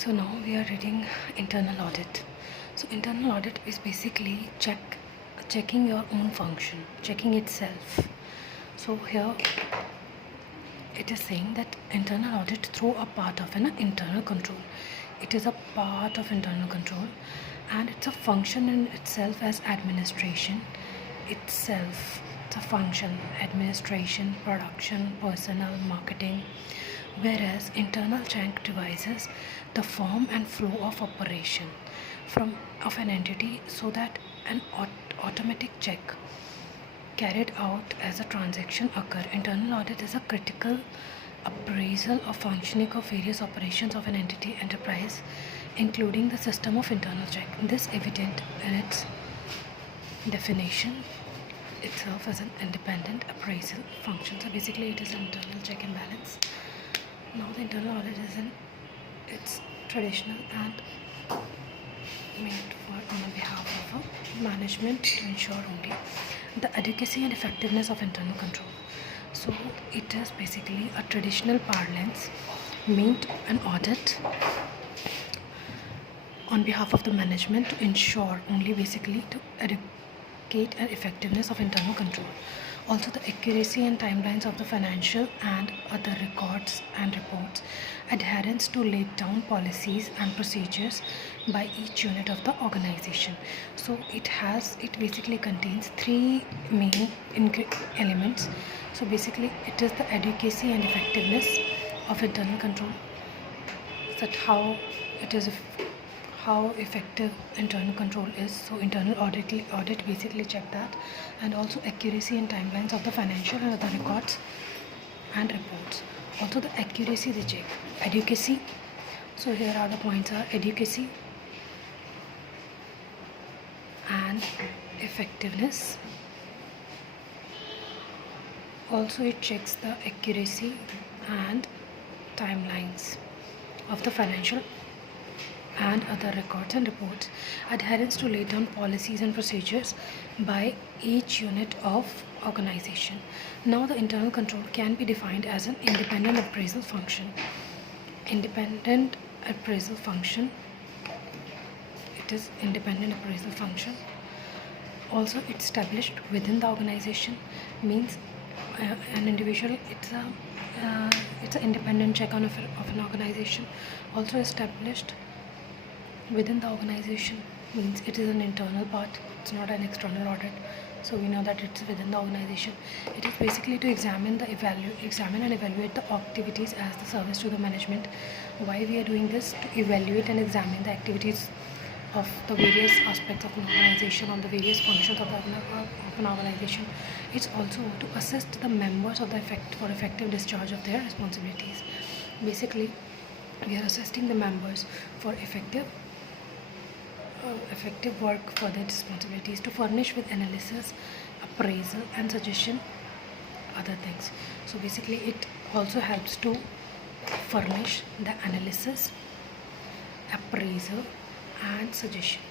So now we are reading internal audit. So internal audit is basically checking your own function, checking itself. So here it is saying that internal audit through a part of an internal control. It is a part of internal control and it's a function in itself as administration itself. It's a function, administration, production, personnel, marketing. Whereas internal check devices the form and flow of operation of an entity so that an automatic check carried out as a transaction occur. Internal audit is a critical appraisal of functioning of various operations of an entity enterprise, including the system of internal check. This evident in its definition itself as an independent appraisal function. So basically it is an internal check and balance. Now the internal audit is it's traditional and made on behalf of a management to ensure only the adequacy and effectiveness of internal control. So it is basically a traditional parlance meant an audit on behalf of the management to ensure only basically to adequate and effectiveness of internal control. Also the accuracy and timelines of the financial and other records and reports, adherence to laid down policies and procedures by each unit of the organization. So it basically contains three main elements. So basically it is the adequacy and effectiveness of internal control, that how effective internal control is. So internal audit basically check that, and also accuracy and timelines of the financial and other records and reports. Also the accuracy they check, adequacy. So here are the points are adequacy and effectiveness. Also it checks the accuracy and timelines of the financial and other records and reports, adherence to laid down policies and procedures by each unit of organization. Now the internal control can be defined as an independent appraisal function. Independent appraisal function. It is independent appraisal function. Also it's established within the organization, means an individual, it's an independent check of an organization. Also established within the organization, means it is an internal part, it's not an external audit. So we know that it's within the organization. It is basically to examine and evaluate the activities as the service to the management. Why we are doing this? To evaluate and examine the activities of the various aspects of an organization, on the various functions of an organization. It's also to assist the members of the effective discharge of their responsibilities. Basically we are assisting the members for effective work for their responsibilities, to furnish with analysis, appraisal and suggestion, other things. So basically it also helps to furnish the analysis, appraisal and suggestion.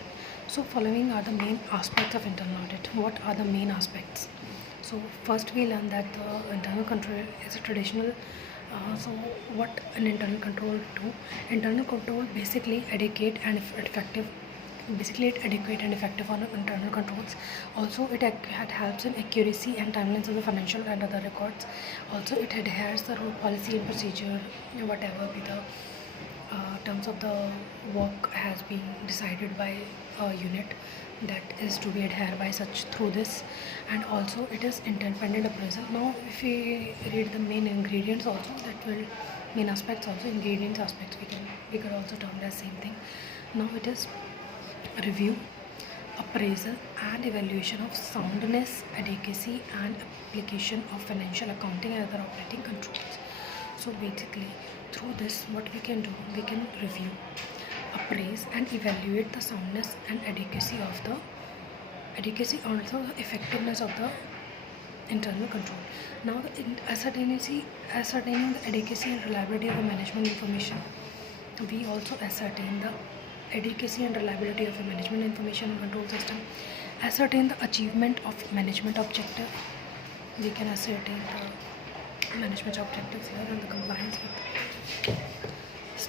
So following are the main aspects of internal audit. What are the main aspects? So first we learn that the internal control is a traditional so what an internal control do? Internal control basically adequate and effective on internal controls. Also it helps in accuracy and timelines of the financial and other records. Also it adheres the rule, policy and procedure, whatever be the terms of the work has been decided by a unit, that is to be adhered by such through this. And also it is independent appraisal. Now if we read the main ingredients also, that will main aspects also, ingredients aspects we could also term as same thing. Now it is review, appraisal and evaluation of soundness, adequacy and application of financial, accounting and other operating controls. So basically through this what we can do, we can review, appraise and evaluate the soundness and adequacy also effectiveness of the internal control. Now ascertaining the adequacy and reliability of the management information, we also ascertain the adequacy and reliability of a management information and control system, ascertain the achievement of management objective. We can ascertain the management objectives here and the compliance with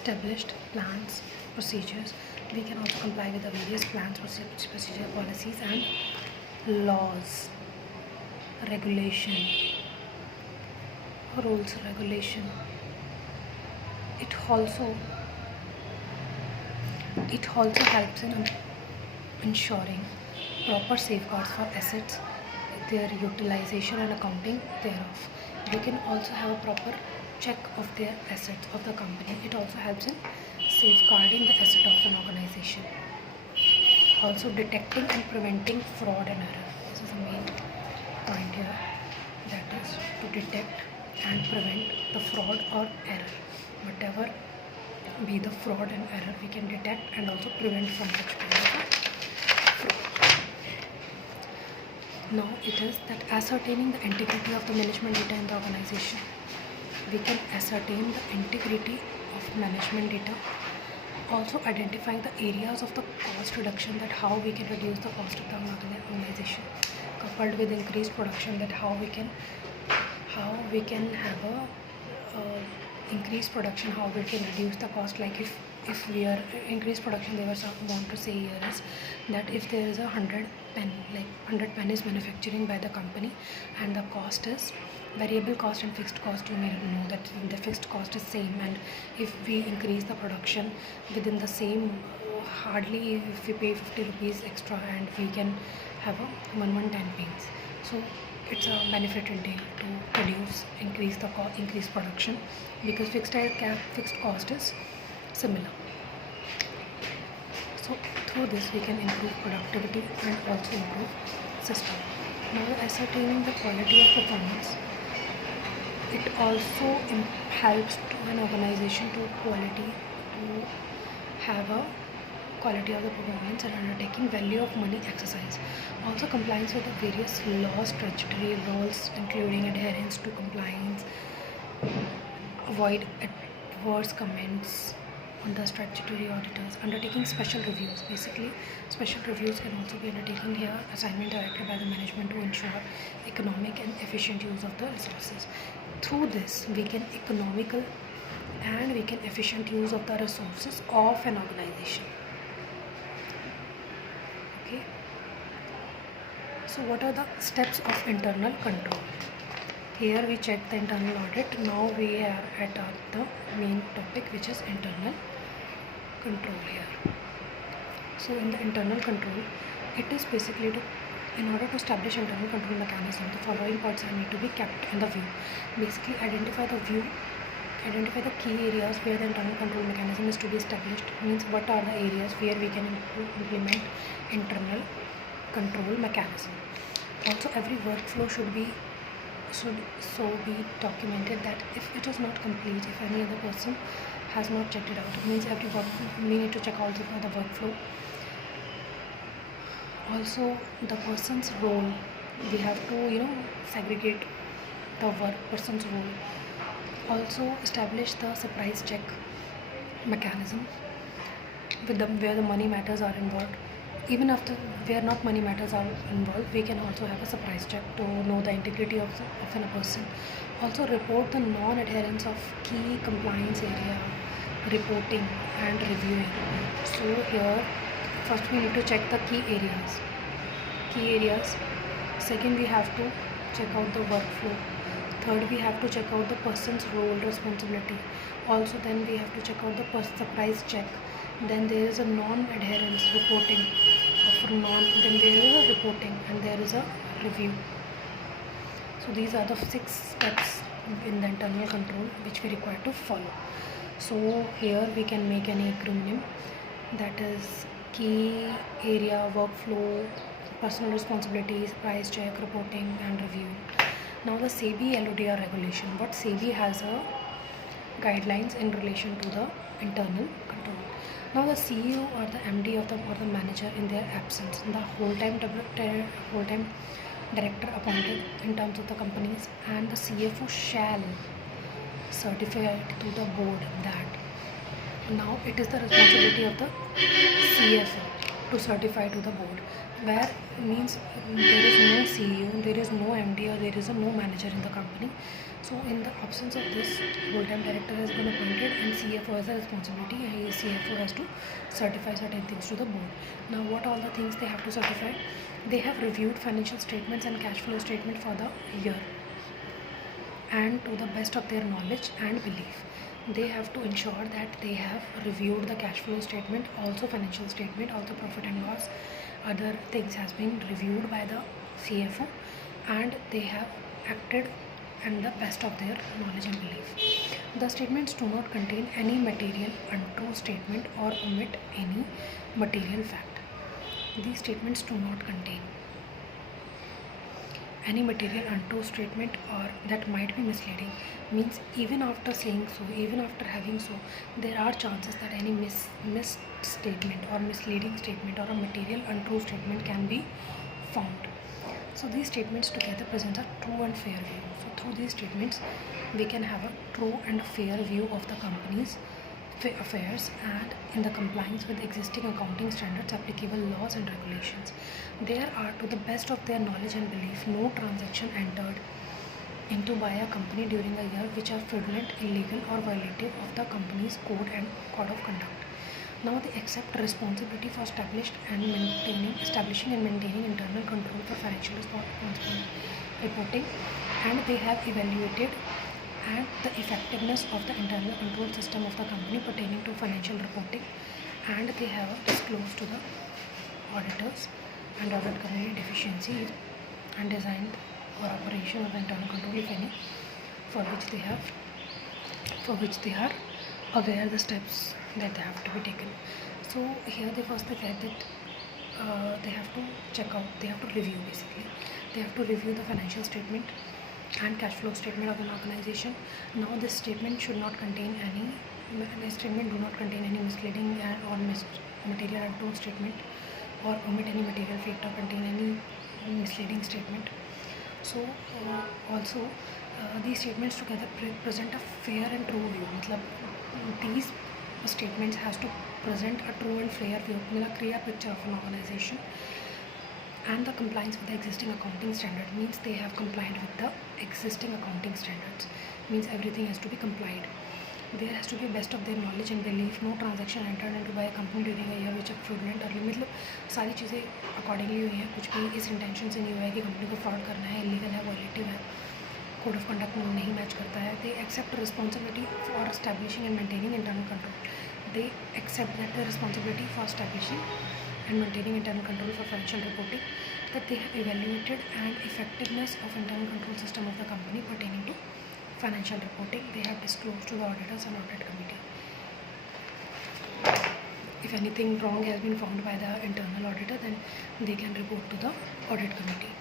established plans, procedures. We can also comply with the various plans, procedure, policies and laws, regulation, rules, regulation. It also helps in ensuring proper safeguards for assets, their utilization and accounting thereof. We can also have a proper check of their assets of the company. It also helps in safeguarding the asset of an organization. Also detecting and preventing fraud and error. This is the main point here. That is to detect and prevent the fraud or error. Whatever be the fraud and error, we can detect and also prevent from such kind of fraud. Now it is that ascertaining the integrity of the management data in the organization. We can ascertain the integrity of management data. Also identifying the areas of the cost reduction, that how we can reduce the cost of the organization, coupled with increased production, that how we can have a increased production, how we can reduce the cost. Like if we are increased production, they were want to say here is that if there is 100 pen, like 100 pen is manufacturing by the company, and the cost is variable cost and fixed cost, you may know that the fixed cost is same, and if we increase the production within the same, hardly if we pay 50 rupees extra, and we can have a 110 pens. So it's a benefit entail to increase production, because fixed cost is similar. So through this we can improve productivity and also improve system. Now ascertaining the quality of performance, it also helps to an organization to have a quality of the performance and undertaking value of money exercise. Also compliance with the various laws, statutory rules, including adherence to compliance, avoid adverse comments on the statutory auditors, undertaking special reviews. Basically, special reviews can also be undertaken here, assignment directed by the management to ensure economic and efficient use of the resources. Through this, we can economical and we can efficient use of the resources of an organization. Okay. So what are the steps of internal control? Here we check the internal audit. Now we are at the main topic, which is internal control here. So in the internal control, it is basically in order to establish internal control mechanism, the following parts need to be kept in the view. Basically identify the key areas where the internal control mechanism is to be established. Means what are the areas where we can implement internal control mechanism. Also every workflow should be documented, that if it is not complete, if any other person has not checked it out, it means we need to check all the workflow. Also the person's role, we have to segregate the person's role. Also establish the surprise check mechanism with where the money matters are involved. Even after where not money matters are involved, we can also have a surprise check to know the integrity of a person. Also report the non-adherence of key compliance area, reporting and reviewing. So here first we need to check the key areas. Second, we have to check out the workflow. Third, we have to check out the person's role, responsibility. Also then we have to check out the surprise check. Then there is a non-adherence reporting. Then there is a reporting and there is a review. So these are the 6 steps in the internal control which we require to follow. So here we can make any acronym, that is key area, workflow, personal responsibilities, price check, reporting and review. Now the SEBI LODR regulation. What SEBI has a guidelines in relation to the internal control. Now the CEO or the MD or the manager in their absence, the whole time director appointed in terms of the companies, and the CFO shall certify to the board that now it is the responsibility of the CFO to certify to the board, where means there is no CEO, there is no MD, or there is no manager in the company. So in the absence of this, full-time director has been appointed and CFO has a responsibility, and CFO has to certify certain things to the board. Now what all the things they have to certify? They have reviewed financial statements and cash flow statement for the year, and to the best of their knowledge and belief, they have to ensure that they have reviewed the cash flow statement, also financial statement, also profit and loss, other things has been reviewed by the CFO, and they have acted and the best of their knowledge and belief. The statements do not contain any material untrue statement or omit any material fact. These statements do not contain any material untrue statement or that might be misleading. Means even after saying so, even after having so, there are chances that any misstatement or misleading statement or a material untrue statement can be found. So these statements together present a true and fair view. So through these statements, we can have a true and fair view of the company's affairs and in the compliance with existing accounting standards, applicable laws and regulations. There are, to the best of their knowledge and belief, no transaction entered into by a company during a year which are fraudulent, illegal or violative of the company's code and code of conduct. Now they accept responsibility for establishing and maintaining internal control for financial responsibility reporting, and they have evaluated and the effectiveness of the internal control system of the company pertaining to financial reporting, and they have disclosed to the auditors and audit committee deficiency and designed or operation of the internal control, if any, for which they are aware the steps that they have to be taken. So here they first said that they have to check out, they have to review, basically they have to review the financial statement and cash flow statement of an organization. Now this statement should not contain any, this statement do not contain any misleading or material untrue statement or omit any material fact or contain any misleading statement. So also these statements together present a fair and true view. These statements has to present a true and fair view, a clear picture of an organization, and the compliance with the existing accounting standard means they have complied with the existing accounting standards, means everything has to be complied. There has to be best of their knowledge and belief, no transaction entered into by a company during a year which are fraudulent or मतलब सारी चीज़ें accordingly हुई हैं, कुछ भी इस intention से नहीं हुआ है कि कंपनी को फ्रॉड करना है, इलीगल है, वॉयलेटिव है, कोड ऑफ कंडक्ट में नहीं मैच करता है. They accept responsibility for establishing and maintaining internal control. They accept that the responsibility for establishing and maintaining internal control for financial reporting, that they have evaluated and effectiveness of internal control system of the company pertaining to financial reporting. They have disclosed to the auditors and audit committee. If anything wrong has been found by the internal auditor, then they can report to the audit committee.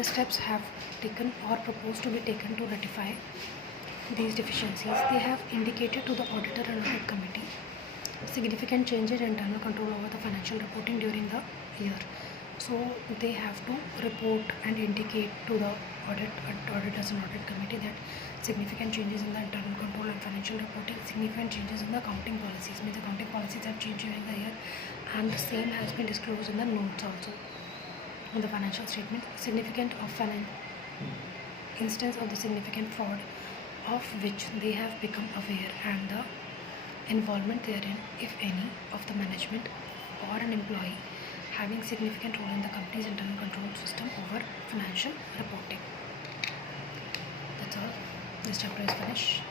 The steps have taken or proposed to be taken to rectify these deficiencies. They have indicated to the auditor and audit committee significant changes in internal control over the financial reporting during the year. So they have to report and indicate to the auditors and audit committee that significant changes in the internal control and financial reporting, significant changes in the accounting policies. Means accounting policies have changed during the year, and the same has been disclosed in the notes also on the financial statement. Significant of an instance of the significant fraud of which they have become aware, and the involvement therein, if any, of the management or an employee having significant role in the company's internal control system over financial reporting. That's all. This chapter is finished.